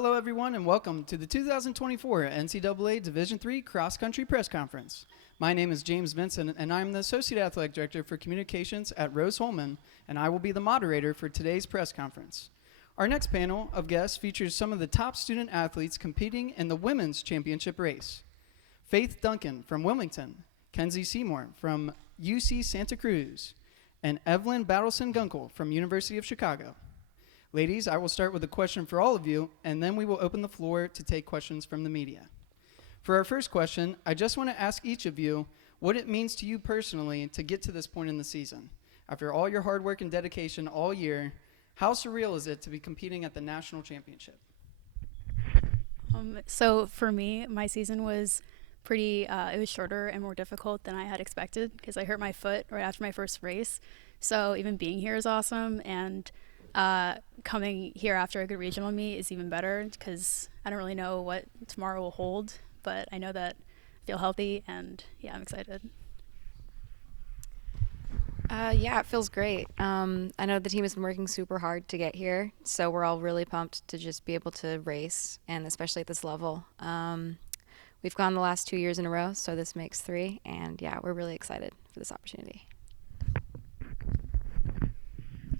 Hello, everyone, and welcome to the 2024 NCAA Division III Cross Country Press Conference. My name is James Vincent, and I'm the Associate Athletic Director for Communications at Rose-Hulman, and I will be the moderator for today's press conference. Our next panel of guests features some of the top student athletes competing in the women's championship race. Faith Duncan from Wilmington, Kenzie Seymour from UC Santa Cruz, and Evelyn Battleson-Gunkel from University of Chicago. Ladies, I will start with a question for all of you, and then we will open the floor to take questions from the media. For our first question, I just want to ask each of you what it means to you personally to get to this point in the season. After all your hard work and dedication all year, how surreal is it to be competing at the national championship? So for me, my season was it was shorter and more difficult than I had expected because I hurt my foot right after my first race. So even being here is awesome, and coming here after a good regional meet is even better because I don't really know what tomorrow will hold, but I know that I feel healthy, and yeah, I'm excited. Yeah, it feels great. I know the team has been working super hard to get here, so we're all really pumped to just be able to race, and especially at this level. We've gone the last 2 years in a row, so this makes 3, and yeah, we're really excited for this opportunity.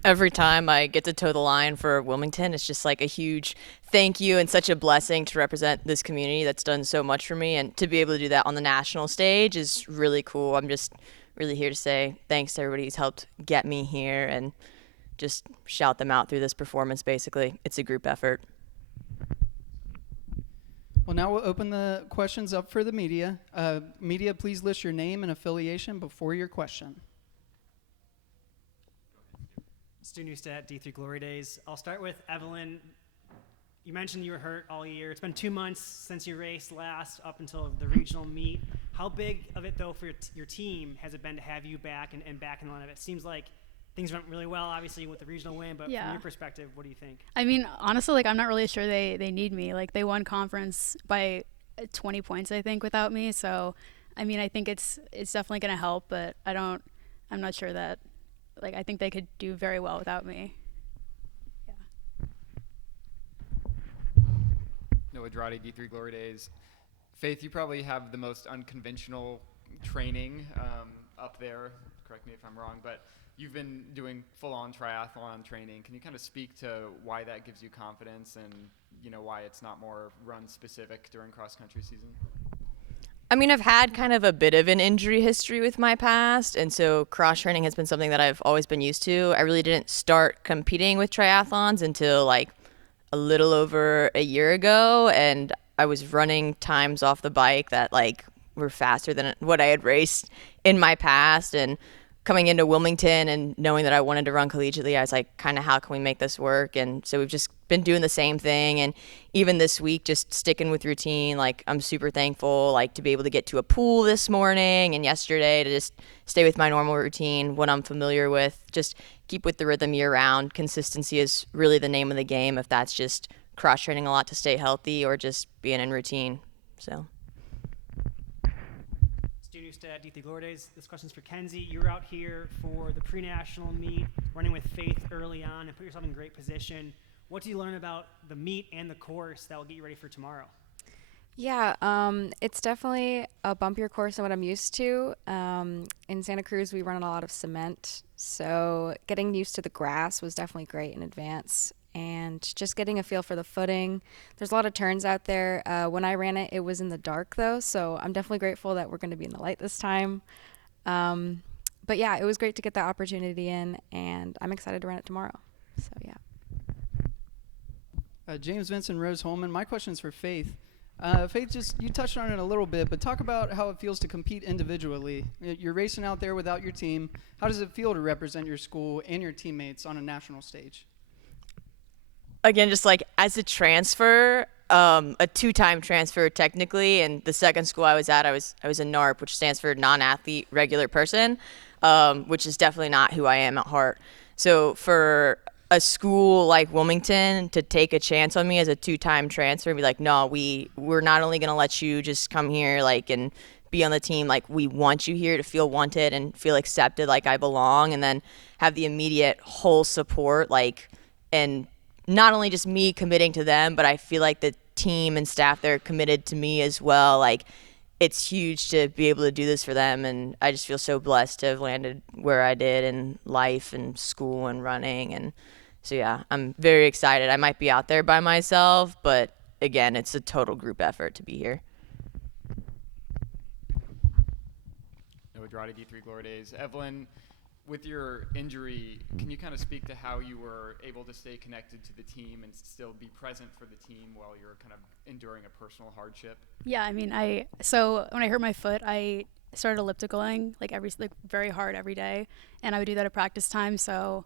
Every time I get to toe the line for Wilmington, it's just like a huge thank you and such a blessing to represent this community that's done so much for me, and to be able to do that on the national stage is really cool. I'm just really here to say thanks to everybody who's helped get me here and just shout them out through this performance. Basically, it's a group effort. Well, now we'll open the questions up for the media. Media, please list your name and affiliation before your question. Student News at DIII Glory Days. I'll start with Evelyn. You mentioned you were hurt all year. It's been 2 months since you raced last up until the regional meet. How big of it, though, for your team has it been to have you back and back in the lineup? It seems like things went really well, obviously, with the regional win, but Yeah. from your perspective, what do you think? I mean, honestly, I'm not really sure they need me. They won conference by 20 points, I think, without me. So, I mean, I think it's definitely going to help, but I'm not sure that, I think they could do very well without me. Yeah. Noah Drati, D3 Glory Days. Faith, you probably have the most unconventional training up there. Correct me if I'm wrong, but you've been doing full-on triathlon training. Can you kind of speak to why that gives you confidence and, why it's not more run-specific during cross-country season? I mean, I've had kind of a bit of an injury history with my past, and so cross training has been something that I've always been used to. I really didn't start competing with triathlons until a little over a year ago, and I was running times off the bike that were faster than what I had raced in my past. And coming into Wilmington and knowing that I wanted to run collegiately, I was like, kind of, how can we make this work? And so we've just been doing the same thing. And even this week, just sticking with routine, I'm super thankful, to be able to get to a pool this morning and yesterday, to just stay with my normal routine, what I'm familiar with, just keep with the rhythm year round. Consistency is really the name of the game, if that's just cross training a lot to stay healthy or just being in routine. So. At DIII Glory Days. This question's for Kenzie. You were out here for the pre-national meet, running with Faith early on, and put yourself in great position. What did you learn about the meet and the course that will get you ready for tomorrow? Yeah, it's definitely a bumpier course than what I'm used to. In Santa Cruz, we run on a lot of cement, so getting used to the grass was definitely great in advance. And just getting a feel for the footing. There's a lot of turns out there. When I ran it, it was in the dark, though, so I'm definitely grateful that we're going to be in the light this time. But, yeah, it was great to get that opportunity in, and I'm excited to run it tomorrow. So, yeah. James Vincent, Rose-Hulman. My question's for Faith. Faith, you touched on it a little bit, but talk about how it feels to compete individually. You're racing out there without your team. How does it feel to represent your school and your teammates on a national stage? Again, just as a transfer, a 2-time transfer technically, and the second school I was at, I was a NARP, which stands for non-athlete regular person, which is definitely not who I am at heart. So for a school like Wilmington to take a chance on me as a 2-time transfer and be like, no, we're not only going to let you just come here and be on the team, we want you here to feel wanted and feel accepted, I belong, and then have the immediate whole support, and not only just me committing to them, but I feel like the team and staff they're committed to me as well. Like, it's huge to be able to do this for them, and I just feel so blessed to have landed where I did in life and school and running. And so yeah, I'm very excited. I might be out there by myself, but again, it's a total group effort to be here. No, Draughty D3 Glory Days. Evelyn, with your injury, can you kind of speak to how you were able to stay connected to the team and still be present for the team while you're kind of enduring a personal hardship? Yeah, I mean, so when I hurt my foot, I started ellipticaling like very hard every day, and I would do that at practice time. So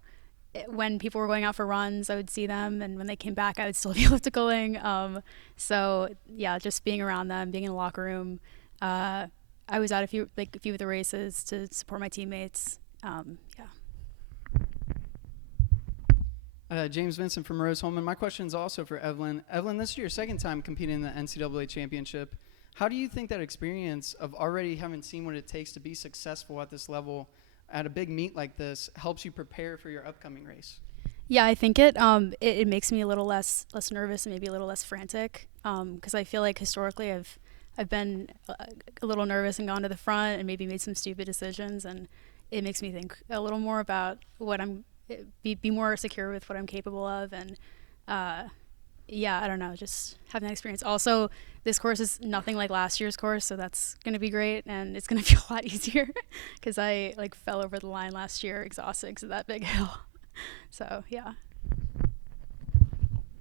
when people were going out for runs, I would see them, and when they came back, I would still be ellipticaling. So yeah, just being around them, being in the locker room. I was at a few of the races to support my teammates. Yeah. James Vincent from Rose Holman. My question is also for Evelyn. Evelyn, this is your second time competing in the NCAA championship. How do you think that experience of already having seen what it takes to be successful at this level at a big meet like this helps you prepare for your upcoming race? Yeah, I think it makes me a little less nervous and maybe a little less frantic, because I feel like historically I've been a little nervous and gone to the front and maybe made some stupid decisions, and it makes me think a little more about what be more secure with what I'm capable of. And yeah, I don't know, just having that experience. Also, this course is nothing like last year's course, so that's going to be great, and it's going to feel a lot easier because I fell over the line last year exhausted because of that big hill. So yeah.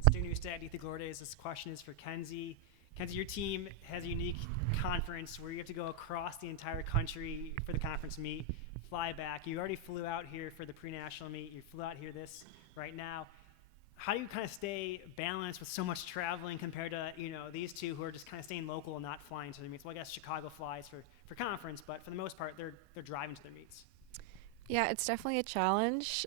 Student News Stat D3 Glory Days. This question is for Kenzie. Kenzie, your team has a unique conference where you have to go across the entire country for the conference meet, fly back. You already flew out here for the pre-national meet. You flew out here right now. How do you kind of stay balanced with so much traveling compared to, these two who are just kind of staying local and not flying to their meets? Well, I guess Chicago flies for conference, but for the most part, they're driving to their meets. Yeah, it's definitely a challenge.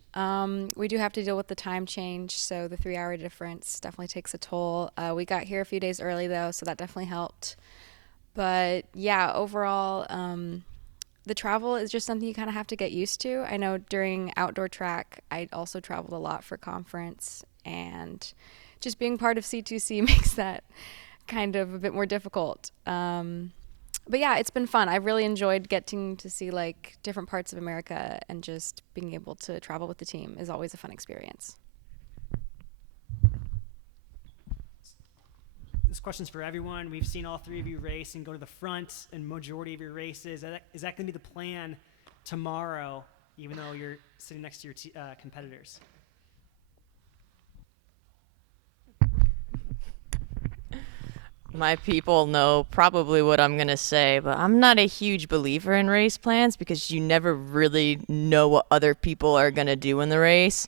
We do have to deal with the time change, so the 3-hour difference definitely takes a toll. We got here a few days early, though, so that definitely helped. But yeah, overall, the travel is just something you kind of have to get used to. I know during outdoor track, I also traveled a lot for conference, and just being part of C2C makes that kind of a bit more difficult. But yeah, it's been fun. I really enjoyed getting to see different parts of America, and just being able to travel with the team is always a fun experience. This question's for everyone. We've seen all three of you race and go to the front in majority of your races. Is that going to be the plan tomorrow, even though you're sitting next to your competitors? My people know probably what I'm going to say, but I'm not a huge believer in race plans because you never really know what other people are going to do in the race.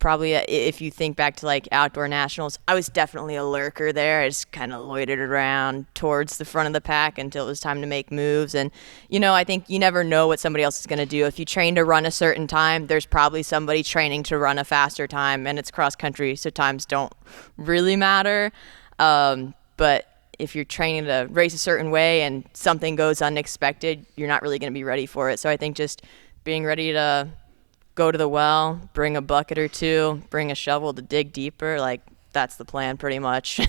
Probably if you think back to outdoor nationals, I was definitely a lurker there. I just kind of loitered around towards the front of the pack until it was time to make moves. And, I think you never know what somebody else is going to do. If you train to run a certain time, there's probably somebody training to run a faster time, and it's cross country, so times don't really matter. But if you're training to race a certain way and something goes unexpected, you're not really going to be ready for it. So I think just being ready to go to the well, bring a bucket or two, bring a shovel to dig deeper, that's the plan pretty much.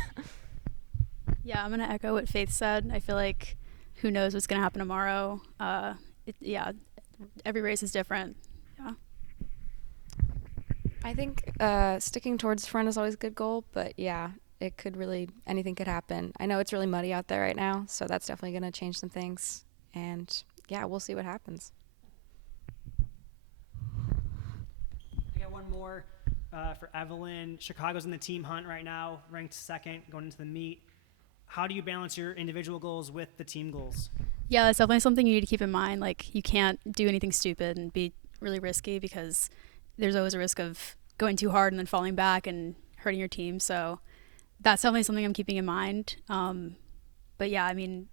Yeah, I'm going to echo what Faith said. I feel like who knows what's going to happen tomorrow. Every race is different. Yeah. I think sticking towards the front is always a good goal, but yeah, anything could happen. I know it's really muddy out there right now, so that's definitely going to change some things. And yeah, we'll see what happens. I got one more for Evelyn. Chicago's in the team hunt right now, ranked second going into the meet. How do you balance your individual goals with the team goals? Yeah, that's definitely something you need to keep in mind. You can't do anything stupid and be really risky, because there's always a risk of going too hard and then falling back and hurting your team. So that's definitely something I'm keeping in mind. But yeah, I mean,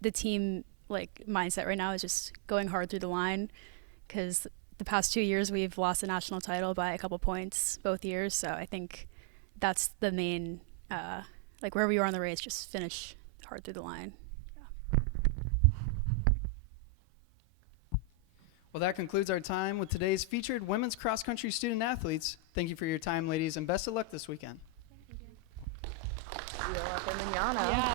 the team mindset right now is just going hard through the line, because the past 2 years we've lost the national title by a couple points both years. So I think that's the main, wherever you are on the race, just finish hard through the line. Yeah. Well, that concludes our time with today's featured women's cross-country student athletes. Thank you for your time, ladies, and best of luck this weekend. Feel up in manana. Yeah.